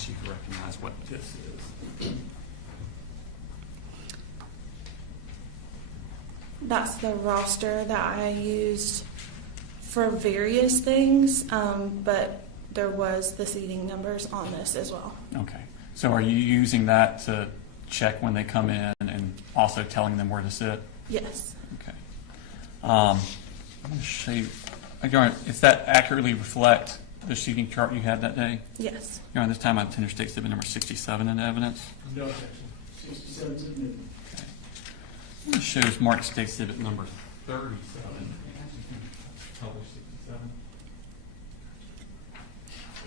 ask you to recognize what this is. That's the roster that I used for various things, but there was the seating numbers on this as well. Okay. So are you using that to check when they come in and also telling them where to sit? Yes. Okay. I'm going to show you. Does that accurately reflect the seating chart you had that day? Yes. Your Honor, this time I tender state exhibit number 67 in evidence. No objection. 67 is admitted. Okay. I'm going to show you marked state exhibit number 37. Published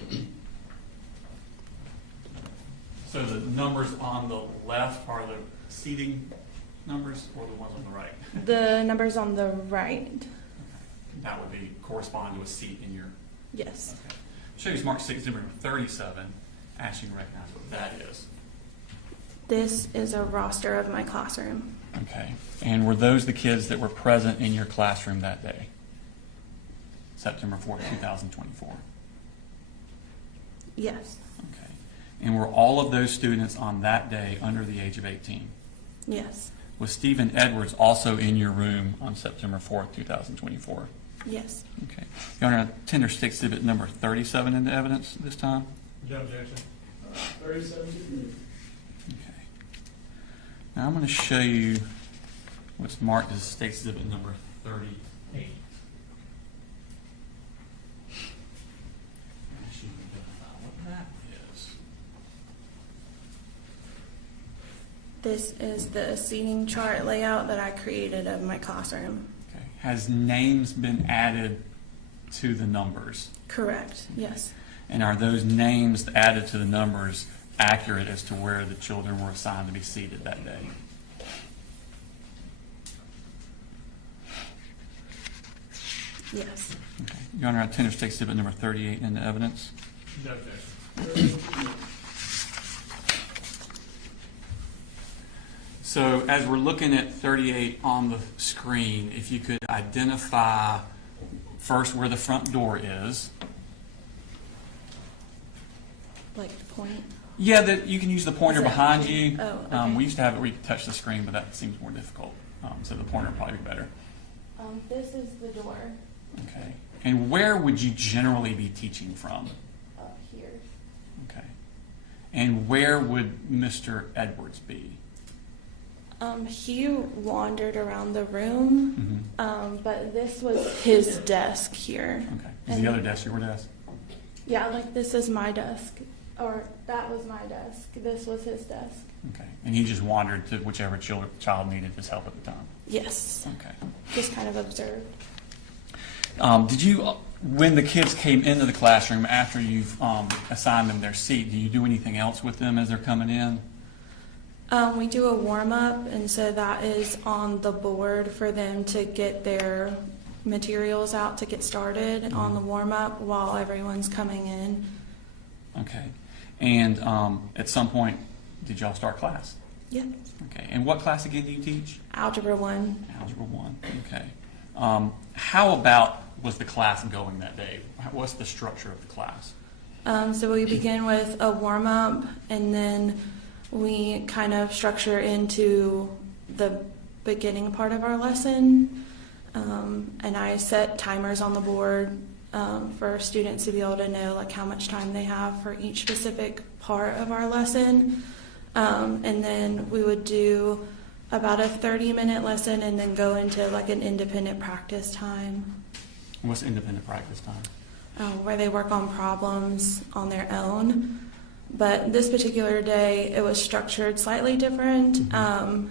67. So the numbers on the left are the seating numbers, or the ones on the right? The numbers on the right. Okay. That would be correspond to a seat in your. Yes. Okay. Show you marked state exhibit number 37. Ask you to recognize what that is. This is a roster of my classroom. Okay. And were those the kids that were present in your classroom that day? September 4th, 2024. Yes. Okay. And were all of those students on that day under the age of 18? Yes. Was Stephen Edwards also in your room on September 4th, 2024? Yes. Okay. Your Honor, I tender state exhibit number 37 into evidence this time. No objection. 37 is admitted. Okay. Now I'm going to show you what's marked as state exhibit number 38. Actually, identify what that is. This is the seating chart layout that I created of my classroom. Okay. Has names been added to the numbers? Correct. Yes. And are those names added to the numbers accurate as to where the children were assigned to be seated that day? Yes. Okay. Your Honor, I tender state exhibit number 38 into evidence. No objection. So as we're looking at 38 on the screen, if you could identify first where the front door is. Like the point. Yeah, that you can use the pointer Is that- behind you. Oh, okay. We used to have it where you could touch the screen, but that seems more difficult. So the pointer would probably be better. This is the door Okay. And where would you generally be teaching from? up here. Okay. And where would Mr. Edwards be? He wandered around the room, but this was his desk here. Okay. Is the other desk your desk? Yeah, like this is my desk, or that was my desk. This was his desk. Okay. And he just wandered to whichever child needed his help at the time? Yes. Okay. Just kind of observed. Did you, when the kids came into the classroom after you've assigned them their seat, do you do anything else with them as they're coming in? We do a warm-up, and so that is on the board for them to get their materials out to get started on the warm-up while everyone's coming in. Okay. And at some point, did y'all start class? Yeah. Okay. And what class again do you teach? Algebra 1. Algebra 1. Okay. How about was the class going that day? What's the structure of the class? So we begin with a warm-up, and then we kind of structure into the beginning part of our lesson. And I set timers on the board for students to be able to know like how much time they have for each specific part of our lesson. And then we would do about a 30-minute lesson and then go into like an independent practice time. What's independent practice time? Where they work on problems on their own. But this particular day, it was structured slightly different.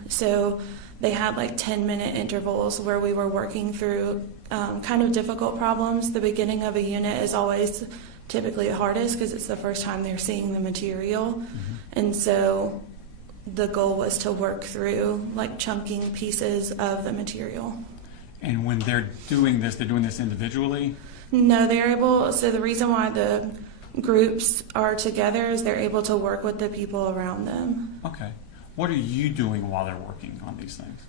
So they had like 10-minute intervals where we were working through kind of difficult problems. The beginning of a unit is always typically the hardest because it's the first time they're seeing the material. And so the goal was to work through like chunking pieces of the material. And when they're doing this individually? No, they're able, so the reason why the groups are together is they're able to work with the people around them. Okay. What are you doing while they're working on these things?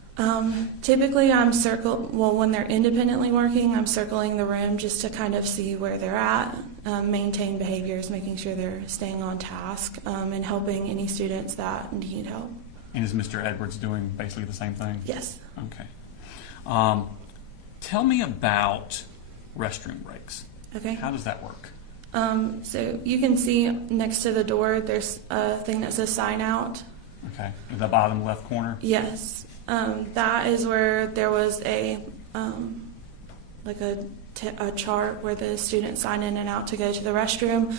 Typically, when they're independently working, I'm circling the room just to kind of see where they're at, maintain behaviors, making sure they're staying on task, and helping any students that need help. And is Mr. Edwards doing basically the same thing? Yes. Okay. Tell me about restroom breaks. Okay. How does that work? So you can see next to the door, there's a thing that says sign out. Okay. In the bottom left corner? Yes. That is where there was a chart where the students sign in and out to go to the restroom.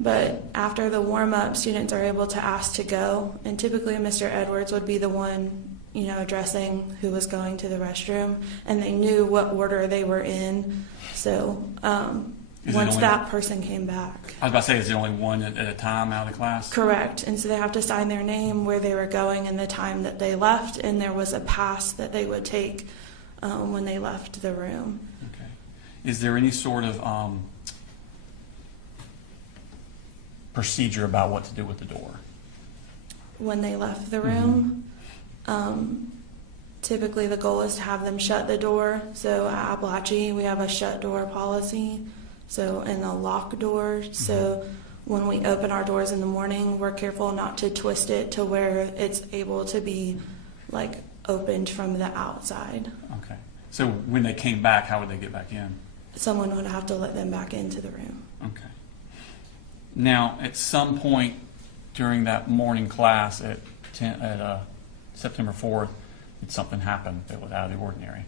But after the warm-up, students are able to ask to go. And typically Mr. Edwards would be the one, addressing who was going to the restroom. And they knew what order they were in. So once that person came back. I was about to say, is it only one at a time out of the class? Correct. And so they have to sign their name, where they were going, and the time that they left. And there was a pass that they would take when they left the room. Okay. Is there any sort of procedure about what to do with the door? When they left the room, typically the goal is to have them shut the door. So at Appalachia, we have a shut door policy. So, and a lock door. So when we open our doors in the morning, we're careful not to twist it to where it's able to be opened from the outside. Okay. So when they came back, how would they get back in? Someone would have to let them back into the room. Okay. Now, at some point during that morning class at September 4th, did something happen that was out of the ordinary?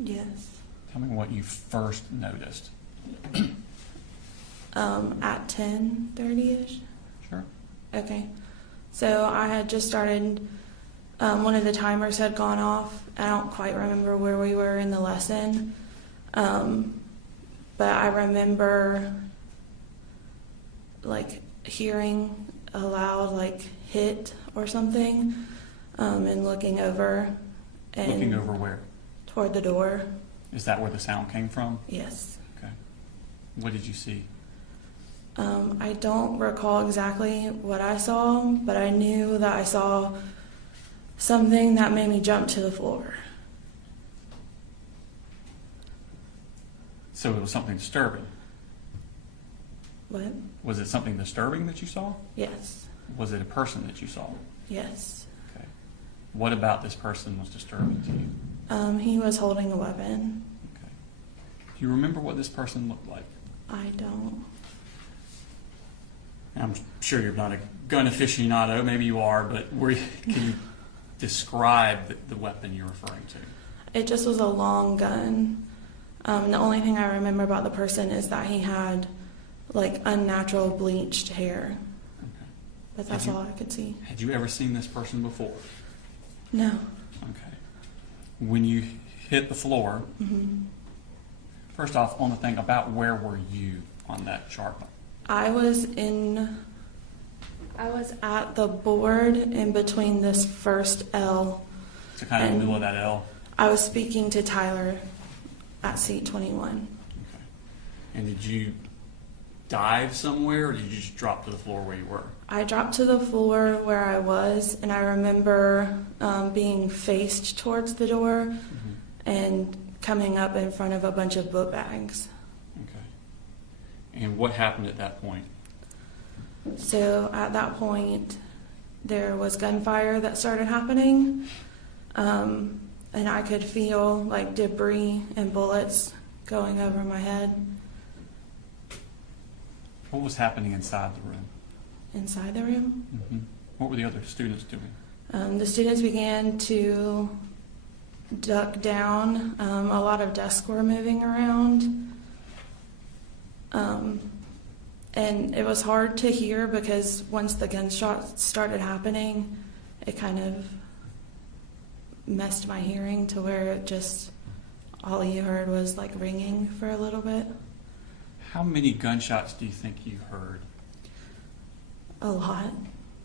Yes. Tell me what you first noticed. At 10:30ish. Sure. Okay. So I had just started, one of the timers had gone off. I don't quite remember where we were in the lesson. But I remember hearing a loud hit or something, and looking over. And Looking over where? toward the door. Is that where the sound came from? Yes. Okay. What did you see? I don't recall exactly what I saw, but I knew that I saw something that made me jump to the floor. So it was something disturbing. What? Was it something disturbing that you saw? Yes. Was it a person that you saw? Yes. Okay. What about this person was disturbing to you? He was holding a weapon. Okay. Do you remember what this person looked like? I don't. I'm sure you're not a gun aficionado. Maybe you are, but can you describe the weapon you're referring to? It just was a long gun. The only thing I remember about the person is that he had unnatural bleached hair. Okay. But that's all I could see. Had you ever seen this person before? No. Okay. When you hit the floor, first off, on the thing about where were you on that chart? I was at the board in between this first L. So kind of in the middle of that L? I was speaking to Tyler at seat 21. Okay. And did you dive somewhere, or did you just drop to the floor where you were? I dropped to the floor where I was, and I remember being faced towards the door and coming up in front of a bunch of book bags. Okay. And what happened at that point? So at that point, there was gunfire that started happening, and I could feel debris and bullets going over my head. What was happening inside the room? Inside the room, What were the other students doing? the students began to duck down. A lot of desks were moving around. And it was hard to hear because once the gunshots started happening, it kind of messed my hearing to where it just, all you heard was ringing for a little bit. How many gunshots do you think you heard? A lot.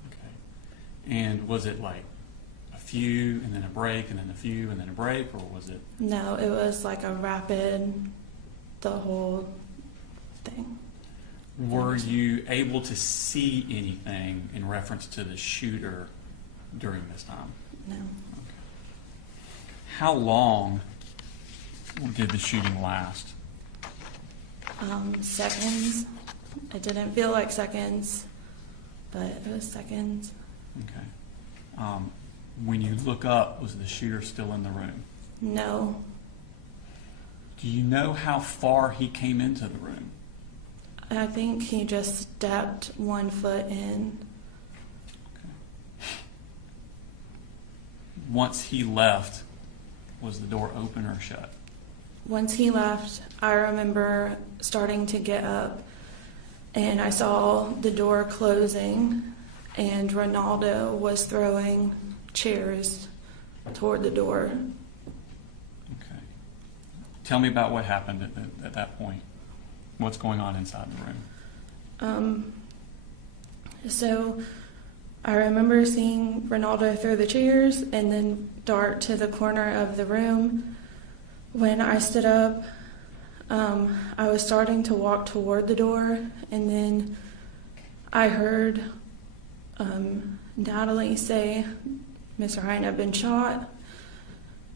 Okay. And was it a few and then a break and then a few and then a break, or was it? No, it was a rapid, the whole thing. Were you able to see anything in reference to the shooter during this time? No. Okay. How long did the shooting last? Seconds. It didn't feel like seconds, but it was seconds. Okay. When you look up, was the shooter still in the room? No. Do you know how far he came into the room? I think he just stepped 1 foot in. Okay. Once he left, was the door open or shut? Once he left, I remember starting to get up, and I saw the door closing, and Ronaldo was throwing chairs toward the door. Okay. Tell me about what happened at that point. What's going on inside the room? So I remember seeing Ronaldo throw the chairs and then dart to the corner of the room. When I stood up, I was starting to walk toward the door, and then I heard Natalie say, "Mr. Hine had been shot."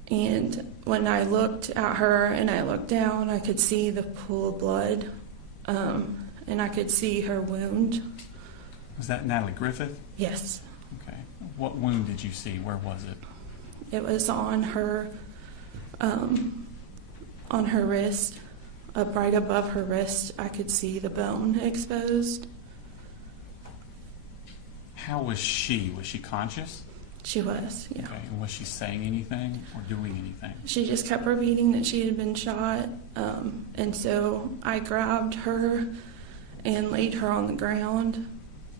And when I looked at her and I looked down, I could see the pool of blood, and I could see her wound. Was that Natalie Griffith? Yes, Okay. What wound did you see? Where was it? it was on her wrist, up right above her wrist. I could see the bone exposed. How was she? Was she conscious? She was, yeah. Okay. And was she saying anything or doing anything? She just kept repeating that she had been shot, and so I grabbed her and laid her on the ground,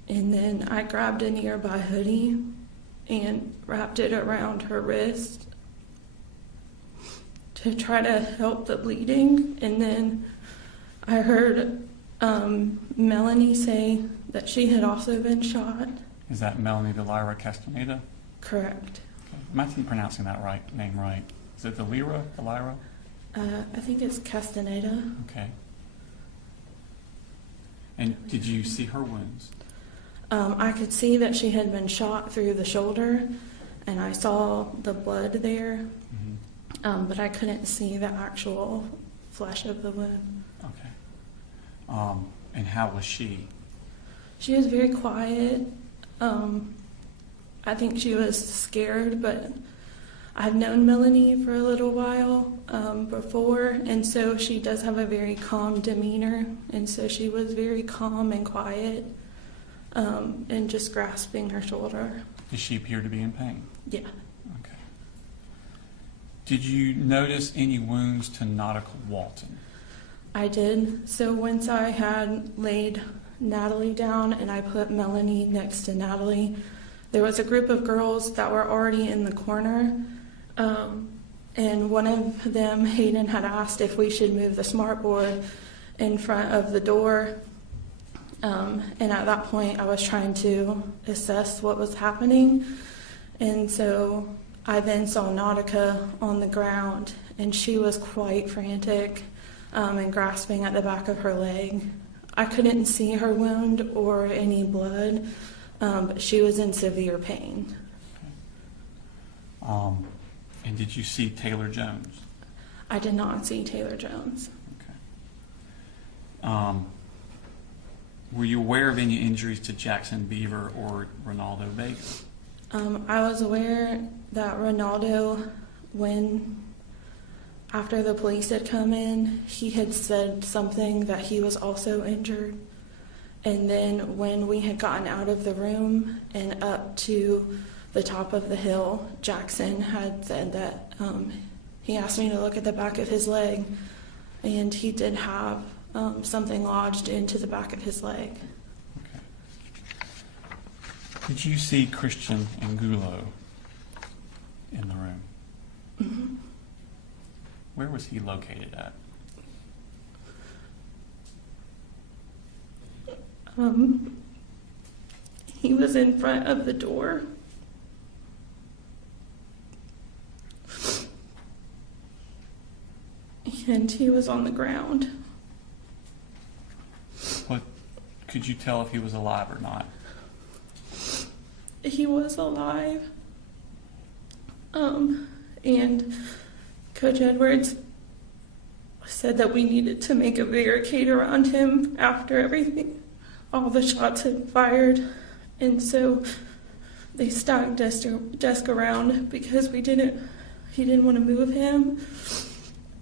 and then I grabbed a nearby hoodie and wrapped it around her wrist to try to help the bleeding. And then I heard Melanie say that she had also been shot. Is that Melanie Delira Castaneda? Correct. Am I pronouncing that name right? Is it Delira? I think it's Castaneda. Okay. And did you see her wounds? I could see that she had been shot through the shoulder, and I saw the blood there, but I couldn't see the actual flesh of the wound. Okay. And how was she? She was very quiet. I think she was scared, but I've known Melanie for a little while before, and so she does have a very calm demeanor, and so she was very calm and quiet, and just grasping her shoulder. Did she appear to be in pain? Yeah. Okay. Did you notice any wounds to Nautical Walton? I did. So once I had laid Natalie down and I put Melanie next to Natalie, there was a group of girls that were already in the corner, and one of them, Hayden, had asked if we should move the smartboard in front of the door, and at that point I was trying to assess what was happening, and so I then saw Nautica on the ground, and she was quite frantic and grasping at the back of her leg. I couldn't see her wound or any blood, but she was in severe pain. And did you see Taylor Jones? I did not see Taylor Jones. Okay. Were you aware of any injuries to Jackson Beaver or Ronaldo Vega? I was aware that Ronaldo, after the police had come in, he had said something that he was also injured. And then when we had gotten out of the room and up to the top of the hill, Jackson had said that he asked me to look at the back of his leg, and he did have something lodged into the back of his leg. Okay. Did you see Christian Angulo in the room? Mm-hmm. Where was he located at? He was in front of the door. And he was on the ground. What could you tell if he was alive or not? He was alive. and Coach Edwards said that we needed to make a barricade around him after everything, all the shots had fired. And so they stacked desk around because he didn't want to move him.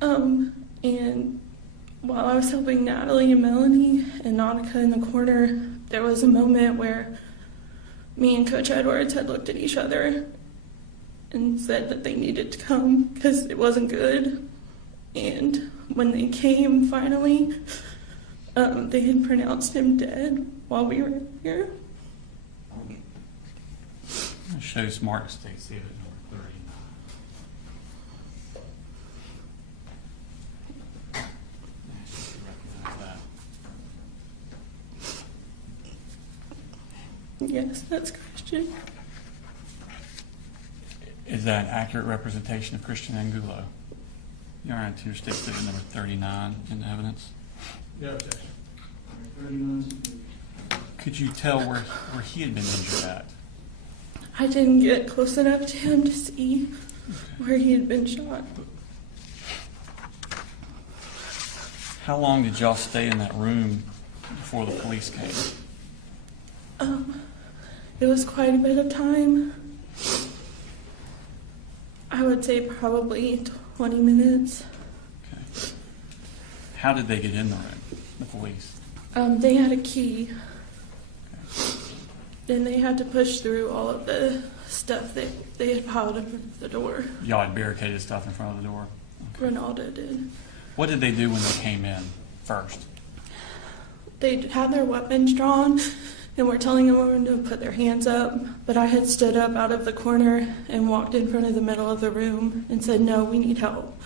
And while I was helping Natalie and Melanie and Nautica in the corner, there was a moment where me and Coach Edwards had looked at each other and said that they needed to come because it wasn't good. And when they came finally, they had pronounced him dead while we were here. It shows Mark Stacy at number 39. I should recognize that. Yes, that's Christian. Is that an accurate representation of Christian Angulo? Your Honor, to your state exhibit number 39 in the evidence. No objection. 39 submitted. Could you tell where he had been injured at? I didn't get close enough to him to see where he had been shot. How long did y'all stay in that room before the police came? It was quite a bit of time. I would say probably 20 minutes. Okay. How did they get in the room, the police? They had a key. Then they had to push through all of the stuff that they had piled in front of the door. Y'all had barricaded stuff in front of the door? Okay. Ronaldo did. What did they do when they came in first? They had their weapons drawn and were telling everyone to put their hands up, but I had stood up out of the corner and walked in front of the middle of the room and said, "No, we need help."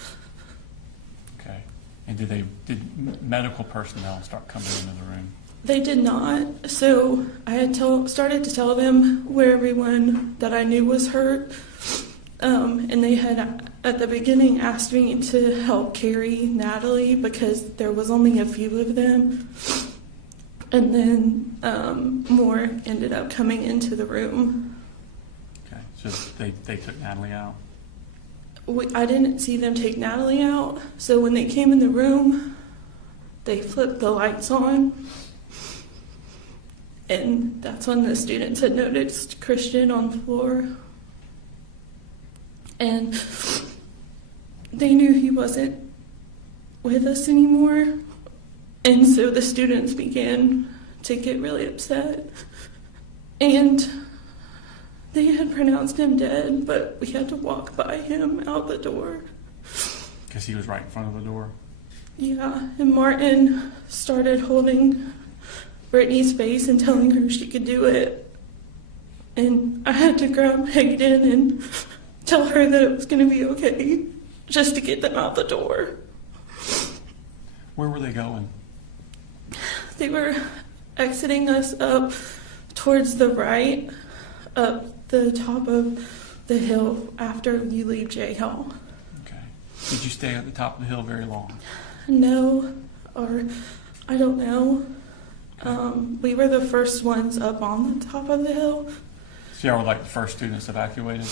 Okay. And did medical personnel start coming into the room? They did not. So I had started to tell them where everyone that I knew was hurt. And they had, at the beginning, asked me to help carry Natalie because there was only a few of them. And then more ended up coming into the room. Okay. So they took Natalie out? I didn't see them take Natalie out. So when they came in the room, they flipped the lights on. And that's when the students had noticed Christian on the floor. And they knew he wasn't with us anymore. And so the students began to get really upset. And they had pronounced him dead, but we had to walk by him out the door. Because he was right in front of the door? Yeah, and Martin started holding Brittany's face and telling her she could do it. And I had to grab Hayden and tell her that it was going to be okay, just to get them out the door. Where were they going? They were exiting us up towards the right, up the top of the hill after you leave J Hall. Okay. Did you stay at the top of the hill very long? No, or I don't know. We were the first ones up on the top of the hill. So y'all were like the first students evacuated?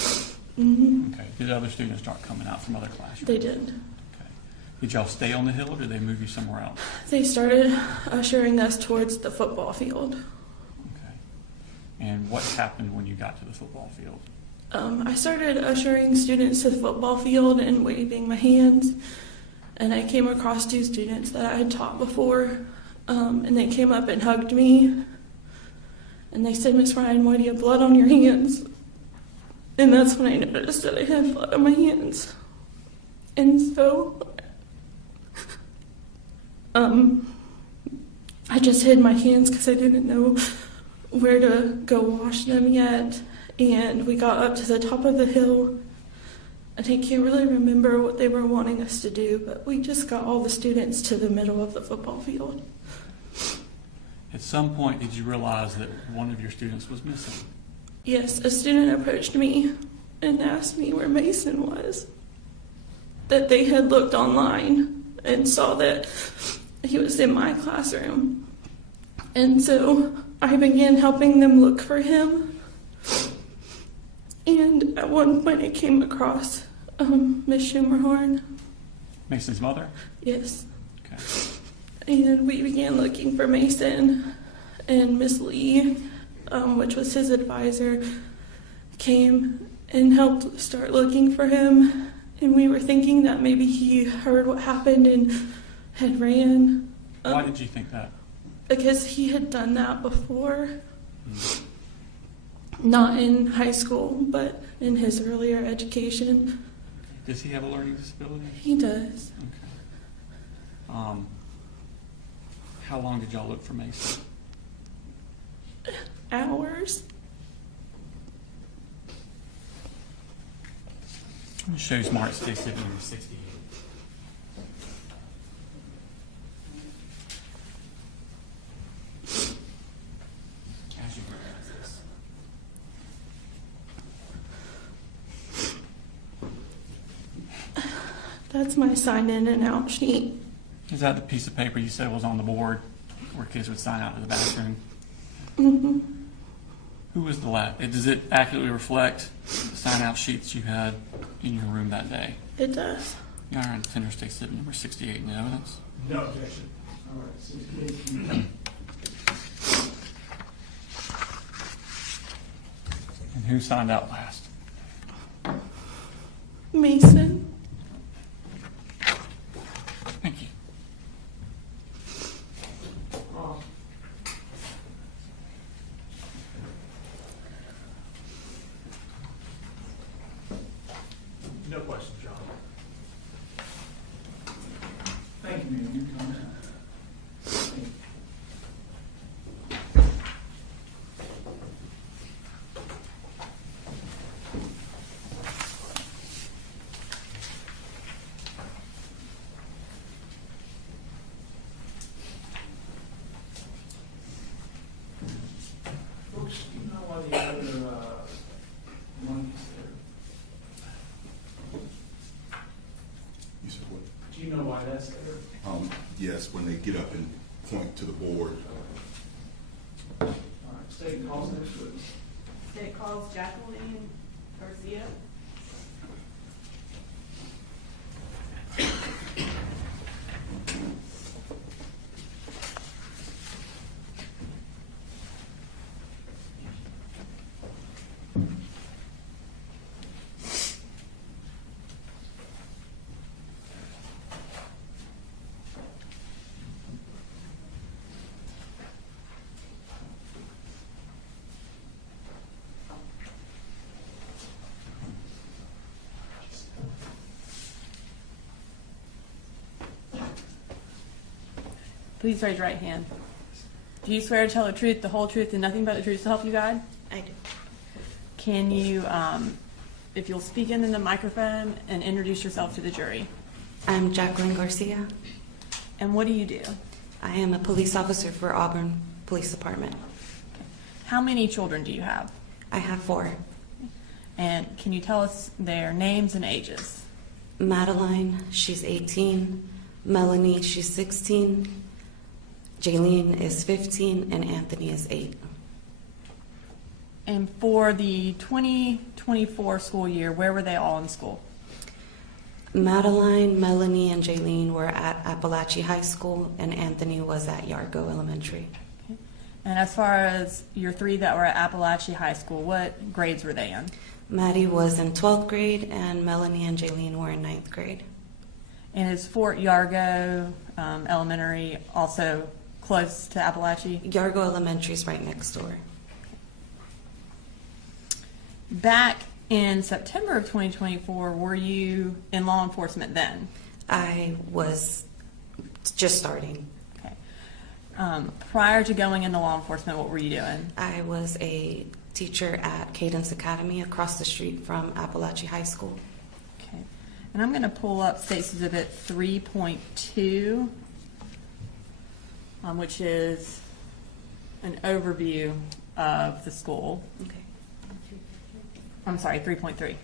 Mm-hmm. Okay. Did other students start coming out from other classrooms? They did. Okay. Did y'all stay on the hill or did they move you somewhere else? They started ushering us towards the football field. Okay. And what happened when you got to the football field? I started ushering students to the football field and waving my hands. And I came across two students that I had taught before. And they came up and hugged me. And they said, "Miss Ryan, why do you have blood on your hands?" And that's when I noticed that I had blood on my hands. And so I just hid my hands because I didn't know where to go wash them yet. And we got up to the top of the hill. And I can't really remember what they were wanting us to do, but we just got all the students to the middle of the football field. At some point, did you realize that one of your students was missing? Yes, a student approached me and asked me where Mason was. That they had looked online and saw that he was in my classroom. And so I began helping them look for him. And at one point I came across Miss Schumerhorn. Mason's mother? Yes. Okay. And we began looking for Mason, and Miss Lee, which was his advisor, came and helped start looking for him. And we were thinking that maybe he heard what happened and had ran. Why did you think that? Because he had done that before. Not in high school, but in his earlier education. Does he have a learning disability? He does. Okay. How long did y'all look for Mason? Hours. It shows Mark State City number 68. As you realize this. That's my sign in and out sheet. Is that the piece of paper you said was on the board where kids would sign out to the bathroom? Mm-hmm. Who was the last? Does it accurately reflect the sign-out sheets you had in your room that day? It does. You are in Interstate City number 68 in the evidence. No objection. All right, 68. And who signed out last? Mason. Thank you. No questions, John. Thank you, ma'am. Your comment. Thank you. Folks, do you know why the other monkeys there? You said what? Do you know why that's there? Yes, when they get up and point to the board. All right, state calls next, please. It calls Jacqueline Garcia. Please raise your right hand. Do you swear to tell the truth, the whole truth, and nothing but the truth to help you God? I do. Can you, if you'll speak into the microphone and introduce yourself to the jury? I'm Jacqueline Garcia. And what do you do? I am a police officer for Auburn Police Department. How many children do you have? I have 4. And can you tell us their names and ages? Madeline, she's 18. Melanie, she's 16. Jaylene is 15, and Anthony is 8. And for the 2024 school year, where were they all in school? Madeline, Melanie, and Jaylene were at Appalachia High School, and Anthony was at Yargo Elementary. Okay. And as far as your 3 that were at Appalachia High School, what grades were they in? Maddie was in 12th grade, and Melanie and Jaylene were in 9th grade. And is Fort Yargo Elementary also close to Appalachia? Yargo Elementary is right next door. Back in September of 2024, were you in law enforcement then? I was just starting. Okay. Prior to going into law enforcement, what were you doing? I was a teacher at Cadence Academy across the street from Appalachia High School. Okay. And I'm going to pull up State's Exhibit 3.2, which is an overview of the school. Okay. I'm sorry, 3.3.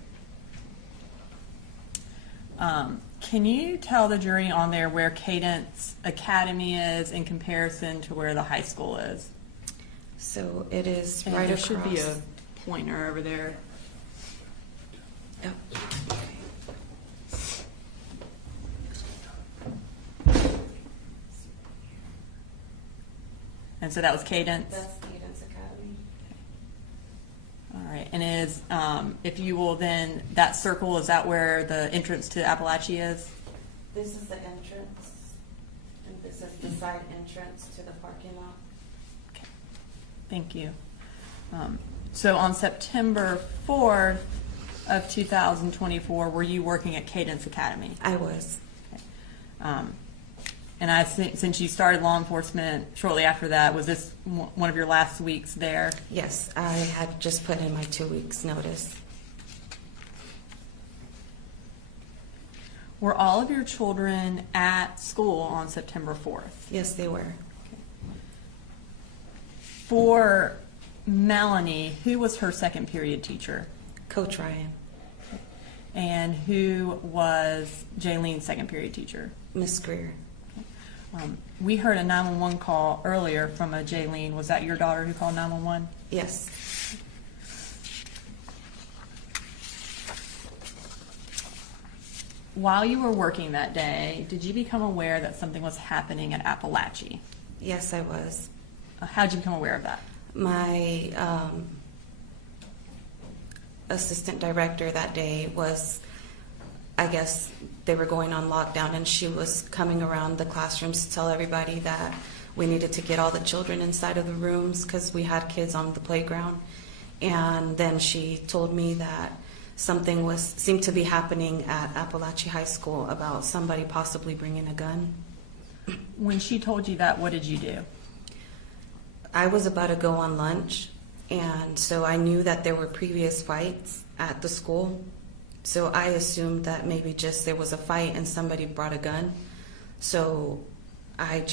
Can you tell the jury on there where Cadence Academy is in comparison to where the high school is? So it is And right there across. should be a pointer over there. Oh, okay. And so that was Cadence? That's Cadence Academy. All right, and is, if you will then, that circle, is that where the entrance to Appalachia is? This is the entrance, and this is the side entrance to the parking lot. Okay. Thank you. So on September 4th of 2024, were you working at Cadence Academy? I was. And I think since you started law enforcement shortly after that, was this one of your last weeks there? Yes, I had just put in my 2 weeks notice. Were all of your children at school on September 4th? Yes, they were. For Melanie, who was her second period teacher? Coach Ryan, And who was Jaylene's second period teacher? Miss Greer. We heard a 911 call earlier from a Jaylene. Was that your daughter who called 911? Yes. While you were working that day, did you become aware that something was happening at Appalachia? Yes, I was. How did you become aware of that? My assistant director that day was, I guess they were going on lockdown, and she was coming around the classrooms to tell everybody that we needed to get all the children inside of the rooms because we had kids on the playground. And then she told me that something seemed to be happening at Appalachia High School about somebody possibly bringing a gun. When she told you that, what did you do? I was about to go on lunch, and so I knew that there were previous fights at the school. So I assumed that maybe just there was a fight and somebody brought a gun. So I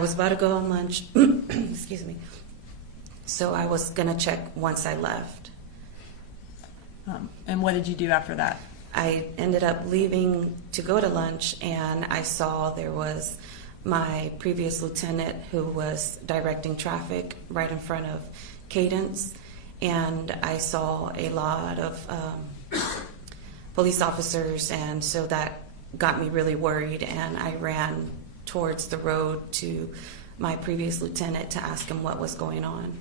was about to go on lunch, excuse me. So I was gonna check once I left. And what did you do after that? I ended up leaving to go to lunch, and I saw there was my previous lieutenant who was directing traffic right in front of Cadence, and I saw a lot of police officers, and so that got me really worried, and I ran towards the road to my previous lieutenant to ask him what was going on.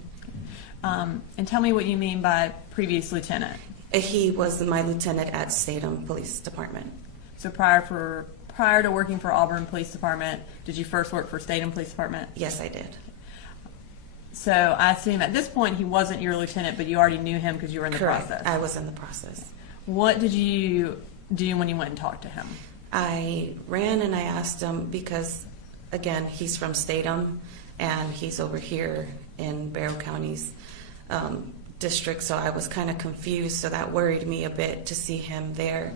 And tell me what you mean by previous lieutenant. He was my lieutenant at Statham Police Department. So prior to working for Auburn Police Department, did you first work for Statham Police Department? Yes, I did. So I assume at this point he wasn't your lieutenant, but you already knew him because you were in the Correct. process. I was in the process. What did you do when you went and talked to him? I ran and I asked him because, again, he's from Statham and he's over here in Barrow County's district, so I was kind of confused, so that worried me a bit to see him there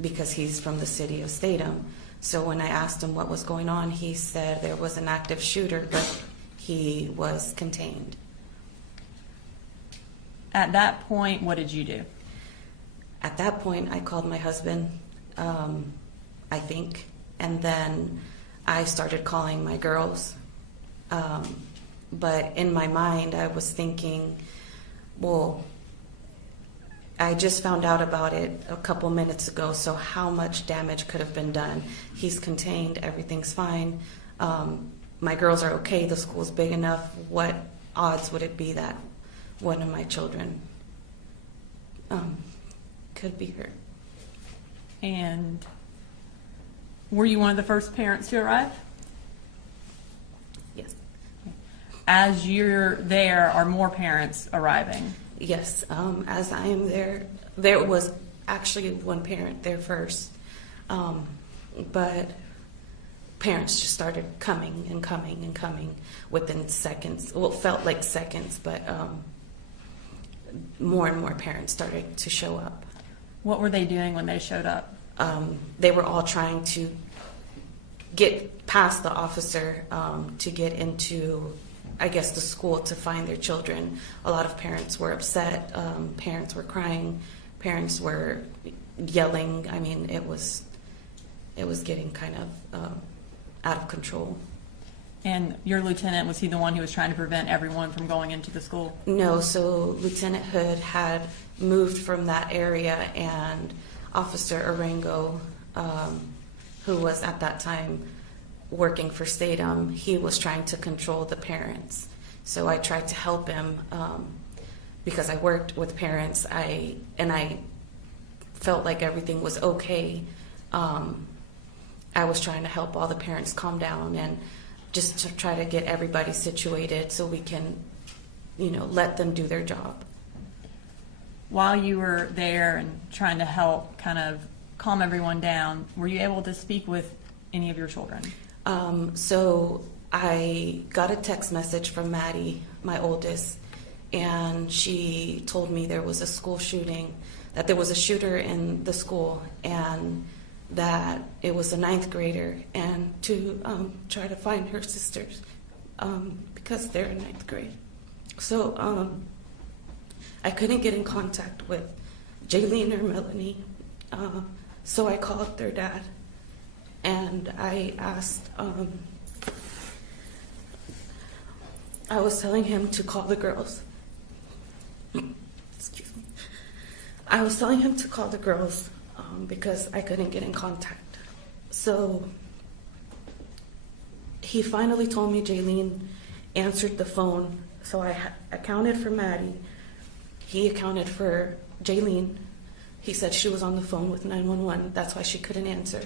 because he's from the city of Statham. So when I asked him what was going on, he said there was an active shooter, but he was contained. At that point, what did you do? At that point, I called my husband, I think, and then I started calling my girls. But in my mind, I was thinking, well, I just found out about it a couple minutes ago, so how much damage could have been done? He's contained, everything's fine. My girls are okay, the school's big enough. What odds would it be that one of my children could be hurt? And were you one of the first parents to arrive? Yes. As you're there, are more parents arriving? Yes, as I am there was actually one parent there first, but parents just started coming and coming and coming within seconds. Well, it felt like seconds, but more and more parents started to show up. What were they doing when they showed up? They were all trying to get past the officer to get into, I guess, the school to find their children. A lot of parents were upset. Parents were crying. Parents were yelling. I mean, it was getting kind of out of control. And your lieutenant, was he the one who was trying to prevent everyone from going into the school? No, so Lieutenant Hood had moved from that area, and Officer Arango, who was at that time working for Statham, he was trying to control the parents. So I tried to help him because I worked with parents. I felt like everything was okay. I was trying to help all the parents calm down and just to try to get everybody situated so we can, let them do their job. While you were there and trying to help kind of calm everyone down, were you able to speak with any of your children? So I got a text message from Maddie, my oldest, and she told me there was a school shooting, that there was a shooter in the school, and that it was a 9th grader, and to try to find her sisters because they're in 9th grade. So I couldn't get in contact with Jaylene or Melanie, so I called their dad, and I asked, I was telling him to call the girls. Excuse me. I was telling him to call the girls because I couldn't get in contact. So he finally told me Jaylene answered the phone. So I accounted for Maddie. He accounted for Jaylene. He said she was on the phone with 911. That's why she couldn't answer.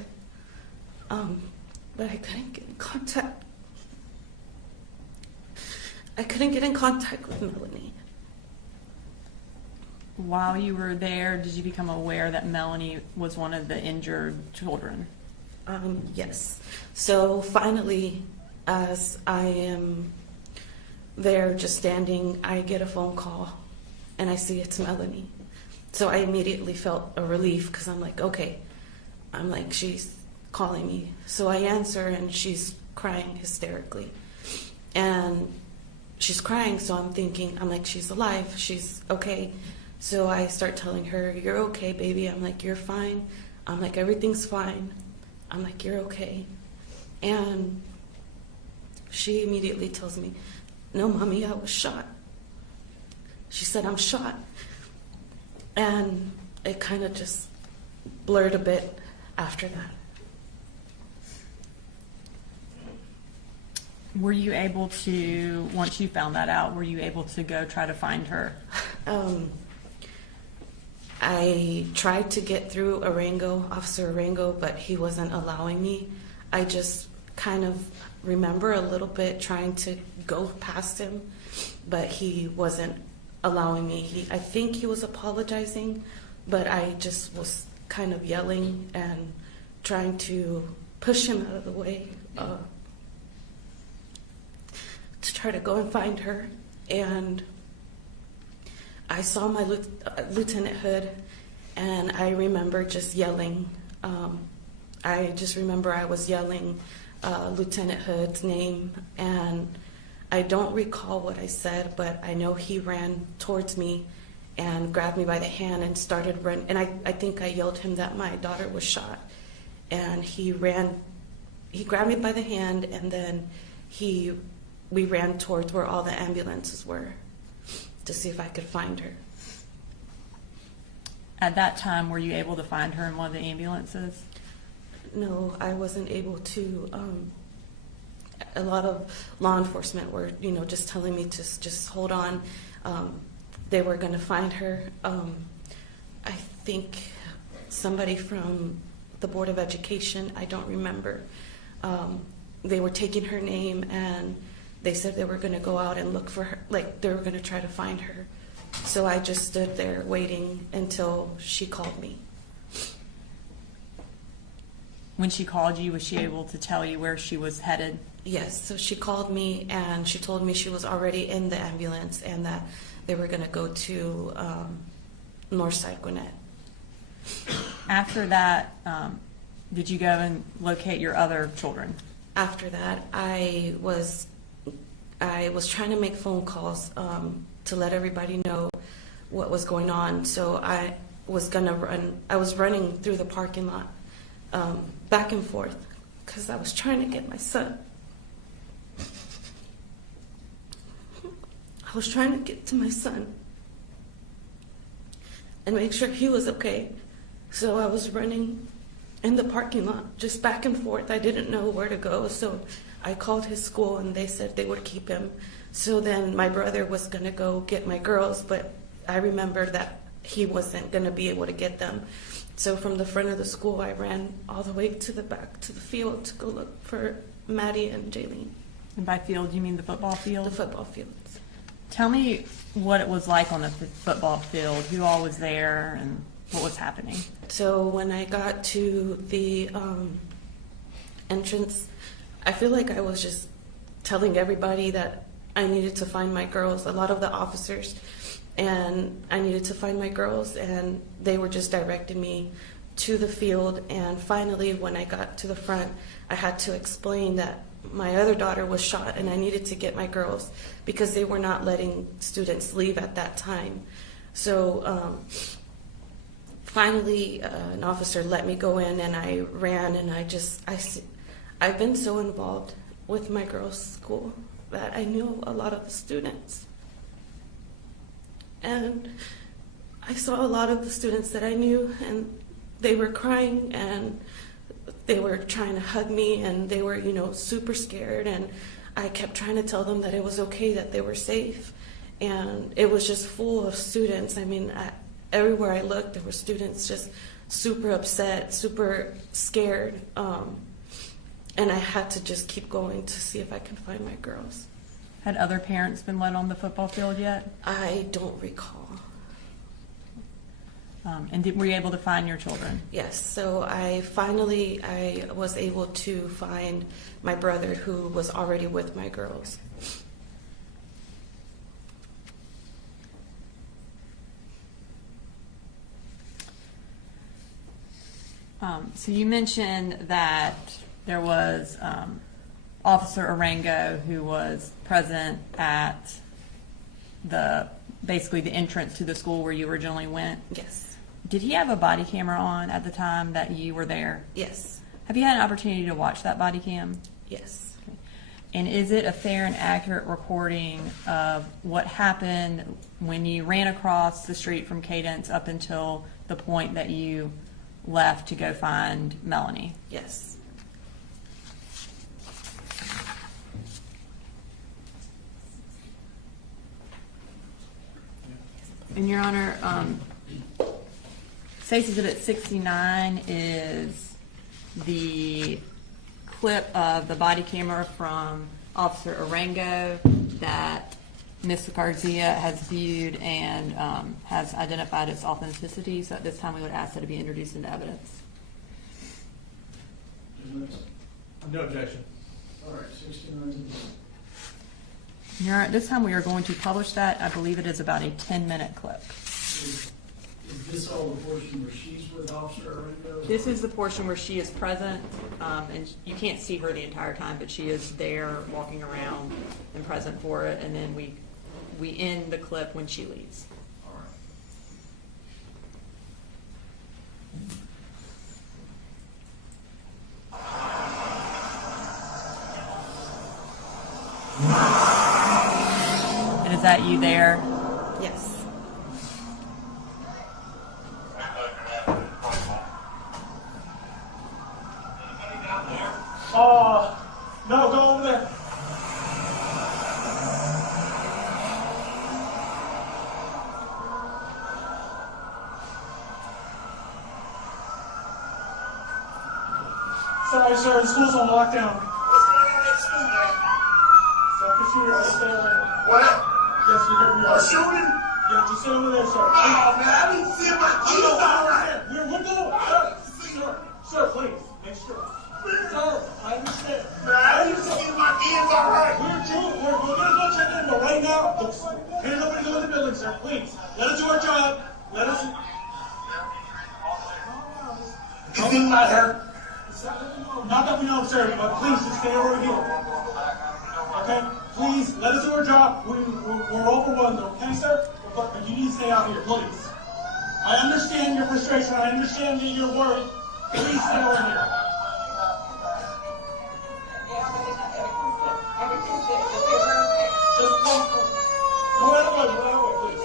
But I couldn't get in contact. I couldn't get in contact with Melanie. While you were there, did you become aware that Melanie was one of the injured children? Yes. So finally, as I am there just standing, I get a phone call and I see it's Melanie. So I immediately felt a relief because I'm like, okay. I'm like, she's calling me. So I answer and she's crying hysterically. And she's crying, so I'm thinking, I'm like, she's alive, she's okay. So I start telling her, you're okay, baby. I'm like, you're fine. I'm like, everything's fine. I'm like, you're okay. And she immediately tells me, no, mommy, I was shot. She said, I'm shot. And it kind of just blurred a bit after that. Were you able to, once you found that out, were you able to go try to find her? I tried to get through Officer Arango, but he wasn't allowing me. I just kind of remember a little bit trying to go past him, but he wasn't allowing me. I think he was apologizing, but I just was kind of yelling and trying to push him out of the way to try to go and find her. And I saw my Lieutenant Hood, and I remember just yelling. I just remember I was yelling Lieutenant Hood's name, and I don't recall what I said, but I know he ran towards me and grabbed me by the hand and started running. And I think I yelled him that my daughter was shot. And he grabbed me by the hand, and then we ran towards where all the ambulances were to see if I could find her. At that time, were you able to find her in one of the ambulances? No, I wasn't able to. A lot of law enforcement were, just telling me to just hold on. They were going to find her. I think somebody from the Board of Education, I don't remember. They were taking her name, and they said they were going to go out and look for her, like they were going to try to find her. So I just stood there waiting until she called me. When she called you, was she able to tell you where she was headed? Yes, so she called me and she told me she was already in the ambulance and that they were going to go to Northside Gwinnett. After that, did you go and locate your other children? After that, I was trying to make phone calls to let everybody know what was going on. So I was running through the parking lot back and forth because I was trying to get my son. I was trying to get to my son and make sure he was okay. So I was running in the parking lot, just back and forth. I didn't know where to go, so I called his school and they said they would keep him. So then my brother was going to go get my girls, but I remembered that he wasn't going to be able to get them. So from the front of the school, I ran all the way to the back to the field to go look for Maddie and Jaylene, And by field, you mean the football field? the football fields. Tell me what it was like on the football field, who all was there, and what was happening. So when I got to the entrance, I feel like I was just telling everybody that I needed to find my girls, a lot of the officers, and I needed to find my girls, and they were just directing me to the field. And finally, when I got to the front, I had to explain that my other daughter was shot and I needed to get my girls because they were not letting students leave at that time. So finally, an officer let me go in, and I ran, and I've been so involved with my girls' school that I knew a lot of the students. And I saw a lot of the students that I knew, and they were crying, and they were trying to hug me, and they were, super scared. And I kept trying to tell them that it was okay, that they were safe. And it was just full of students. I mean, everywhere I looked, there were students just super upset, super scared. And I had to just keep going to see if I can find my girls. Had other parents been let on the football field yet? I don't recall. Were you able to find your children? Yes, so I was able to find my brother, who was already with my girls. So you mentioned that there was Officer Arango who was present at basically the entrance to the school where you originally went. Yes. Did he have a body camera on at the time that you were there? Yes. Have you had an opportunity to watch that body cam? Yes. Okay. And is it a fair and accurate recording of what happened when you ran across the street from Cadence up until the point that you left to go find Melanie? Yes. In Your Honor, State's Exhibit 69 is the clip of the body camera from Officer Arango that Ms. Garcia has viewed and has identified its authenticity. So at this time, we would ask that it be introduced into evidence. No objection. All right, 69. Your Honor, at this time, we are going to publish that. I believe it is about a 10-minute clip. Is this all the portion where she's with Officer Arango? This is the portion where she is present, and you can't see her the entire time, but she is there walking around and present for it, and then we end the clip when she leaves. All right. And is that you there? Yes. No, go over there. Sorry, sir, the school's on lockdown. Secretary, stay away. What? Yes, you heard me. A shooting? Yeah, just sit over there, sir. Oh, man, I didn't see my kids all right. We're going. Sir, please, make sure. Sir, I understand. Man, I didn't see my kids all right. We're gonna go check in, but right now, ain't nobody go in the building, sir. Please, let us do our job. Let us. You think my hurt? Not that we know, sir, but please just stay over here. Okay? Please, let us do our job. We're overwhelmed, okay, sir? But you need to stay out here, please. I understand your frustration. I understand that you're worried. Please stay over here. Just please, go out of the way, please.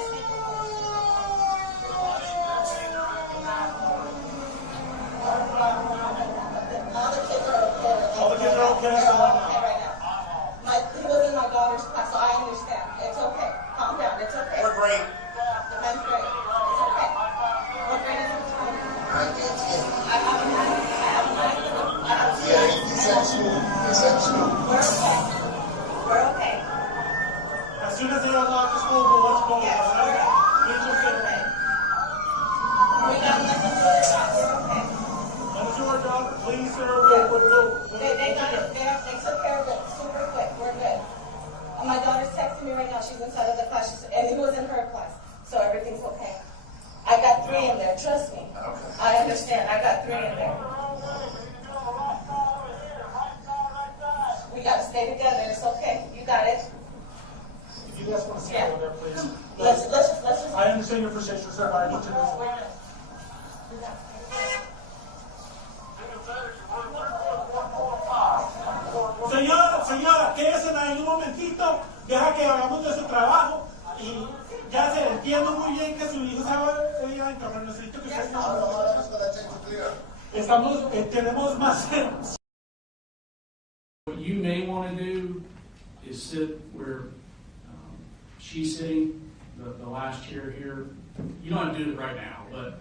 school with what's going Yes, on, we're right? Please just stay okay. away. We got nothing to do with that. We're okay. Let us do our job, please, sir. They took care of it super quick. We're good. My daughter's texting me right now. She's inside of the class, and it was in her class, so everything's okay. I got 3 in there. Trust me. I understand. I got 3 in there. We got to stay together. It's okay. You got it. If you guys want to stay over there, please. Let's just. I understand your frustration, sir, but I need to know. We're good. Señora, quédese ahí un momentito, deja que hagamos nuestro trabajo y ya se entiendo muy bien que su hijo se va a encargar. Necesito que usted tenemos más. What you may want to do is sit where she's sitting, the last chair here. You don't have to do it right now, but